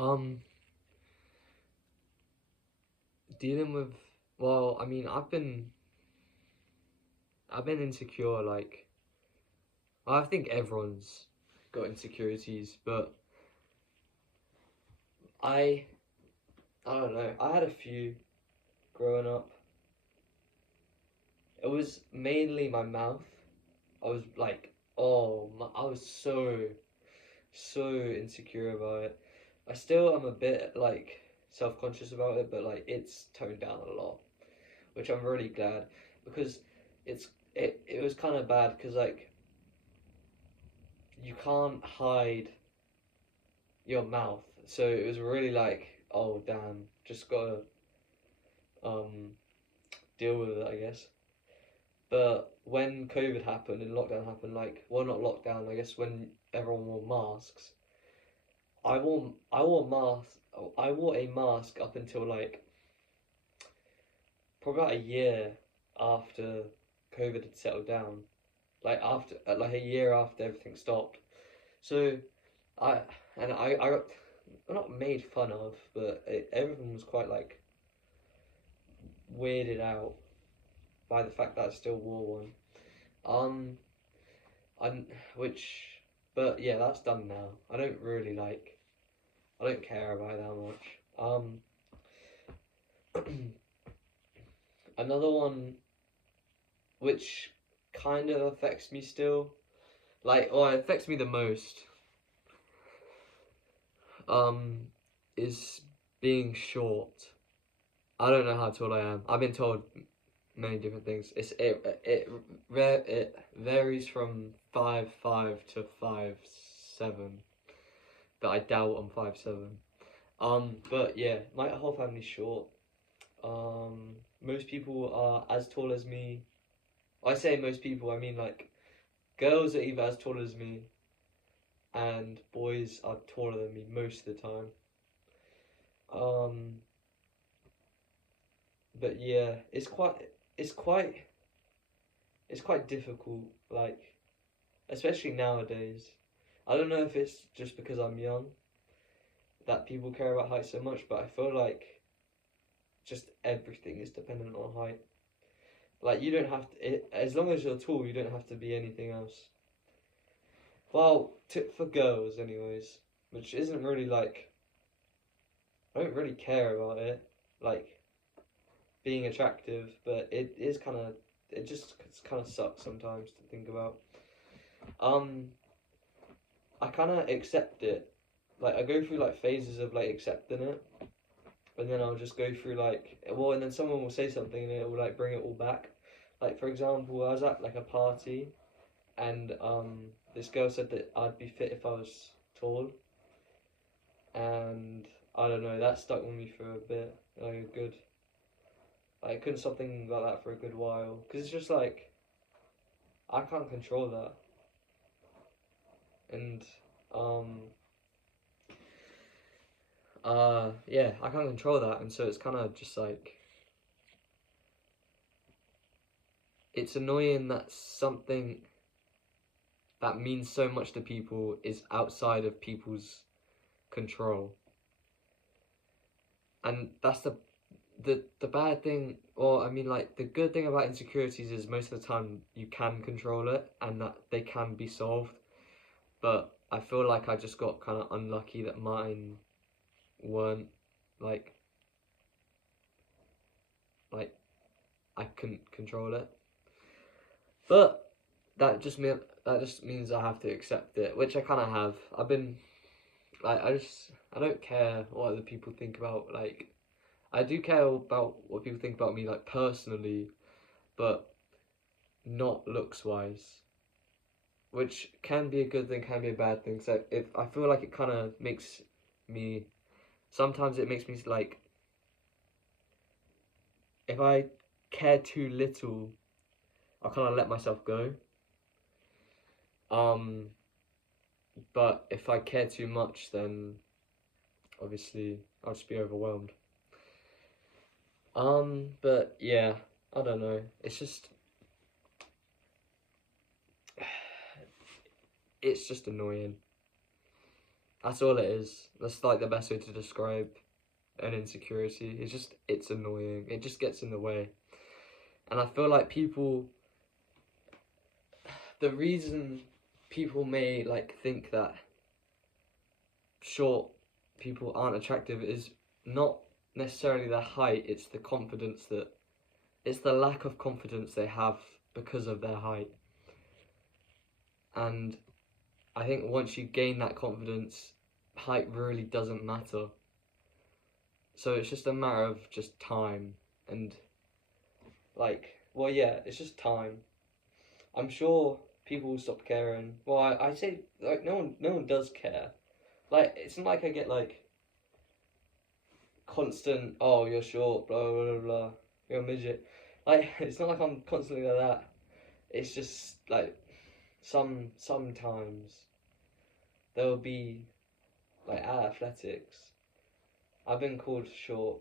Um, dealing with, well, I mean, I've been insecure, like, I think everyone's got insecurities, but I, I don't know, I had a few growing up. It was mainly my mouth. I was like, I was so insecure about it. I still am a bit, like, self-conscious about it, but, like, it's toned down a lot, which I'm really glad, because it was kind of bad, because, like, you can't hide your mouth. So it was really like, oh damn, just gotta um deal with it, I guess. But when COVID happened and lockdown happened, like, well, not lockdown, I guess when everyone wore masks, I wore a mask up until, like, probably about a year after COVID had settled down, like after like a year after everything stopped. So I I got not made fun of, but everyone was quite, like, weirded out by the fact that I still wore one. Um, I'm which, but yeah, that's done now. I don't really like. I don't care about it that much. Another one which kind of affects me still, like, or it affects me the most. Um, is being short. I don't know how tall I am. I've been told many different things. It varies from 5'5" to 5'7", but I doubt I'm 5'7". But yeah, my whole family's short. Most people are as tall as me. I say most people, I mean, like, girls are either as tall as me, and boys are taller than me most of the time. Um, but yeah, it's quite, it's quite difficult. Like, especially nowadays. I don't know if it's just because I'm young that people care about height so much, but I feel like just everything is dependent on height. Like, you don't have to, as long as you're tall, you don't have to be anything else. Well, for girls, anyways, which isn't really, like, I don't really care about it, like, being attractive, but it is kind of, it just kind of sucks sometimes to think about. Um, I kind of accept it. Like, I go through, like, phases of, like, accepting it, and then I'll just go through, like, well, and then someone will say something and it will, like, bring it all back. Like, for example, I was at, like, a party, and this girl said that I'd be fit if I was tall, and I don't know, that stuck with me for a bit, like, a good, like, I couldn't stop thinking about that for a good while, because it's just like, I can't control that, and um yeah, I can't control that, and so it's kind of just like, it's annoying that something that means so much to people is outside of people's control. And that's the bad thing, or I mean, like, the good thing about insecurities is most of the time you can control it and that they can be solved. But I feel like I just got kind of unlucky that mine weren't, like, like I couldn't control it. But that just means I have to accept it, which I kind of have. I've been, like, I don't care what other people think about, like, I do care about what people think about me, like, personally, but not looks wise, which can be a good thing, can be a bad thing. So if I feel like it kind of makes me, sometimes it makes me, like, if I care too little, I kind of let myself go. Um, but if I care too much, then obviously I'll just be overwhelmed. But yeah, I don't know. It's just annoying. That's all it is. That's like the best way to describe an insecurity. It's annoying. It just gets in the way. And I feel like the reason people may like think that short people aren't attractive is not necessarily their height, it's the lack of confidence they have because of their height. And I think once you gain that confidence, height really doesn't matter. So it's just a matter of just time and like, well, yeah, it's just time. I'm sure people will stop caring. Well, I say like no one does care. Like it's not like I get like constant, oh, you're short, blah blah blah blah, you're a midget. Like it's not like I'm constantly like that. It's just like sometimes there will be like at athletics. I've been called short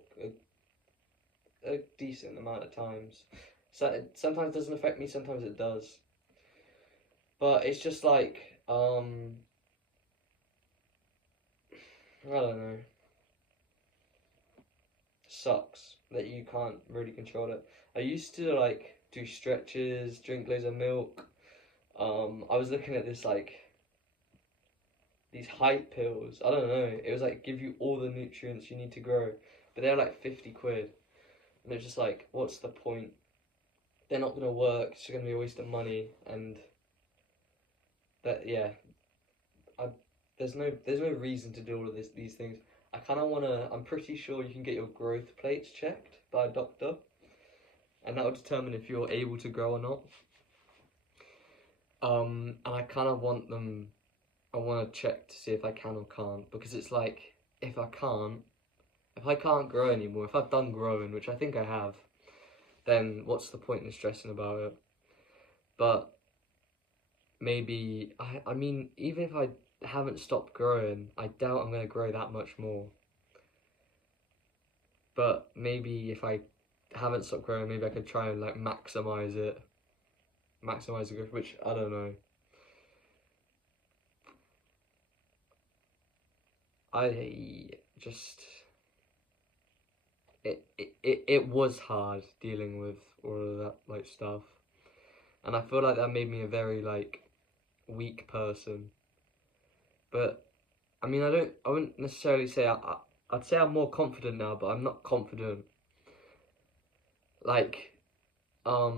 a decent amount of times. So it sometimes doesn't affect me, sometimes it does. But it's just like I don't know. Sucks that you can't really control it. I used to like do stretches, drink loads of milk. I was looking at this like these height pills. I don't know. It was like give you all the nutrients you need to grow, but they're like 50 quid, and it's just like, what's the point? They're not gonna work. It's gonna be a waste of money, and that yeah, I there's no reason to do all of these things. I kind of wanna. I'm pretty sure you can get your growth plates checked by a doctor, and that will determine if you're able to grow or not. And I kind of want them. I want to check to see if I can or can't, because it's like if I can't grow anymore, if I've done growing, which I think I have, then what's the point in stressing about it? But maybe I mean, even if I haven't stopped growing, I doubt I'm gonna grow that much more. But maybe if I haven't stopped growing, maybe I could try and like maximize the growth, which I don't know. I just it was hard dealing with all of that like stuff, and I feel like that made me a very like weak person. But I mean, I wouldn't necessarily say I'd say I'm more confident now, but I'm not confident. Like, I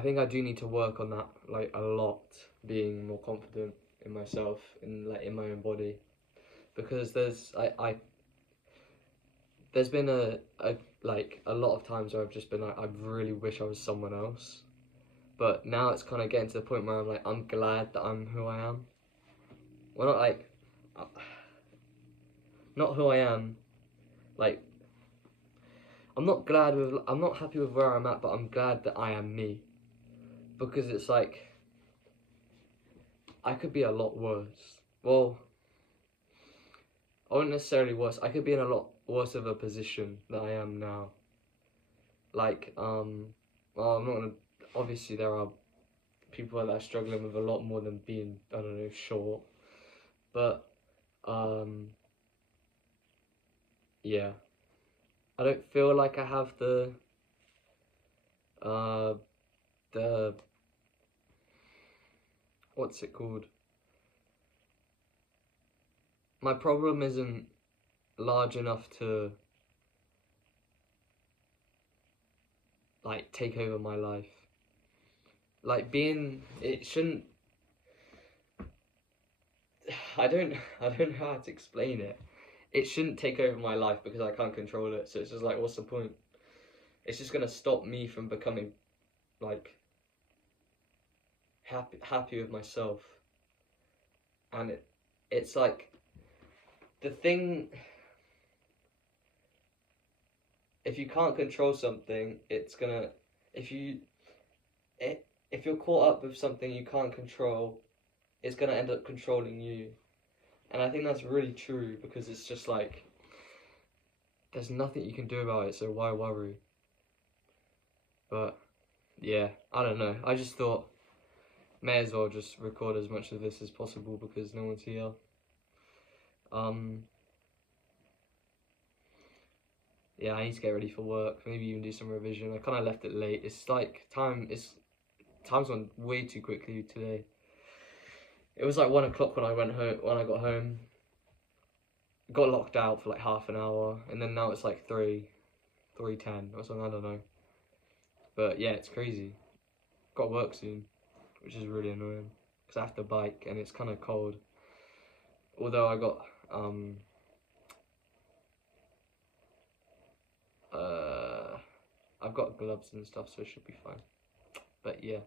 think I do need to work on that like a lot, being more confident in myself, in my own body, because there's been a lot of times where I've just been like, I really wish I was someone else. But now it's kind of getting to the point where I'm like, I'm glad that I'm who I am. Well, not like, uh, not who I am. Like, I'm not happy with where I'm at, but I'm glad that I am me. Because it's like, I could be a lot worse. Well, I wouldn't necessarily worse. I could be in a lot worse of a position than I am now. Like, well, I'm not gonna, obviously there are people that are struggling with a lot more than being, I don't know, short. But, yeah. I don't feel like I have uh, the, what's it called? My problem isn't large enough to, like, take over my life. Like, it shouldn't, I don't know how to explain it. It shouldn't take over my life because I can't control it, so it's just like, what's the point? It's just gonna stop me from becoming, like, happy with myself. And it's like, the thing, if you can't control something, it's gonna, if you, if you're caught up with something you can't control, it's gonna end up controlling you. And I think that's really true, because it's just like, there's nothing you can do about it, so why worry? But yeah, I don't know. I just thought may as well just record as much of this as possible because no one's here. Yeah, I need to get ready for work. Maybe even do some revision. I kind of left it late. It's like time's gone way too quickly today. It was like 1 o'clock when I went home. When I got home, got locked out for like half an hour, and then now it's like 3:10 or something. I don't know. But yeah, it's crazy. Got work soon, which is really annoying because I have to bike and it's kind of cold. Although I got I've got gloves and stuff, so it should be fine. But yeah.